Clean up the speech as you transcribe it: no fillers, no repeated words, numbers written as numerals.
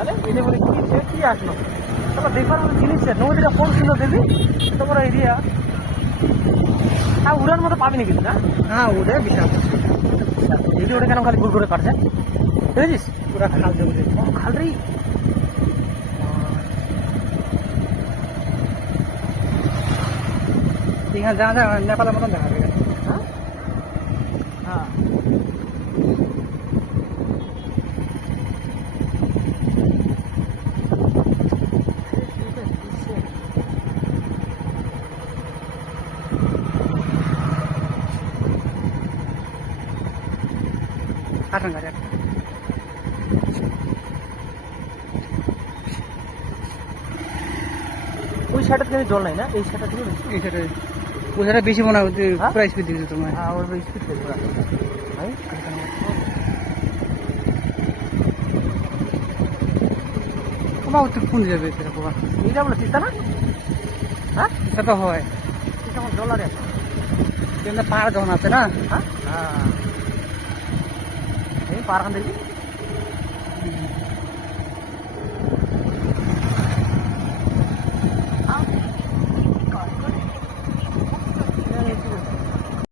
তাহলে এনে বলে কি আসলো তারপর দেখবার মতো জিনিস নদীটা কোন সুন্দর দেখবি এত বড় এরিয়া উড়ার মতো পাবিনি কিন্তু না হ্যাঁ ওটা বিশাল এই ওটা কেন খালি ঘুর ঘুরে কাটছে বুঝেছিস পুরা খাল জমি খাল রে এখানে যা যা নেপালের মতন দেখা যাবে হ্যাঁ হ্যাঁ কাটান গাছ ওই সাইডটা থেকে জল নাই না এই সাইডটা থেকে এই সাইডে ওই সাইডে বেশি মনে হয় হ্যাঁ? প্রাইস পেয়ে দিয়েছে তোমার হ্যাঁ ওর স্পিড পেয়ে ভাই তোমার তো কোন যাবে সেটা বাবা এইটা বলে চিন্তা না হ্যাঁ সেটা তো হয় এটা আমার ডলারে আছে কিন্তু পাহাড় যখন আছে না হ্যাঁ হ্যাঁ এই পারখান দেখবি